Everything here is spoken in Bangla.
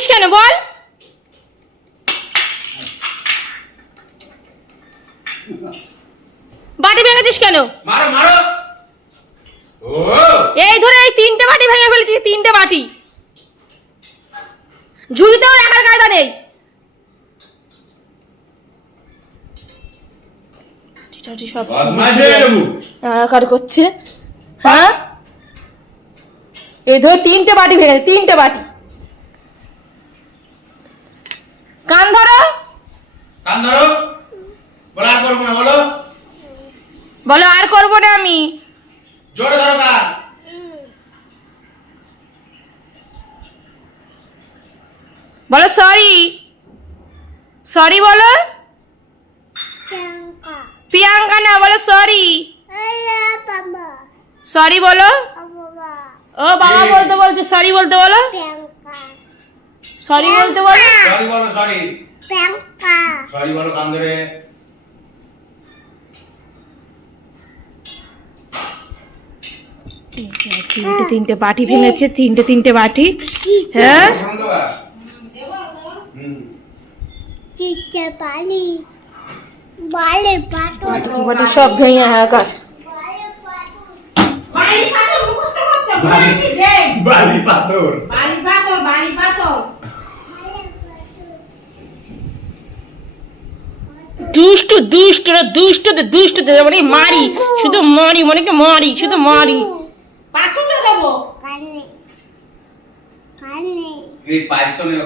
ভেঙেছিস কেন বল? বাটি ভেঙেছিস কেন? মারো মারো। ও এই ধরে এই 3টে বাটি ভেঙে ফেলেছিস, 3টে বাটি। ঝুড়িতেও রাখার কায়দা নেই। সব বদমাশ হয়ে যাবো। কার করছে? হ্যাঁ, এই ধর 3টে বাটি ভেঙেছে, 3টে বাটি। কান ধরো, কান ধরো। বলো আর করবো না, বলো বলো আর করবো না আমি। জোরে ধরো কান। বলো সরি, সরি বলো। প্রিয়াঙ্কা না, বলো সরি, সরি বলো। ও বাবা বলতে বলছে, সরি বলতে বলো, সরি বলতে বলো। সরি বলো, সরি সরি বলো কান ধরে। তিনটে বাটি ভেঙেছে, 3টে বাটি। হ্যাঁ, বাটি সব ভেঙে হাকার। বাড়ি পাথর। দুষ্টু দুষ্টু দুষ্টু দুষ্টু মানে মারি, শুধু মারি, মানে কি মারি, শুধু মারি। এই পাইপ তো নেই।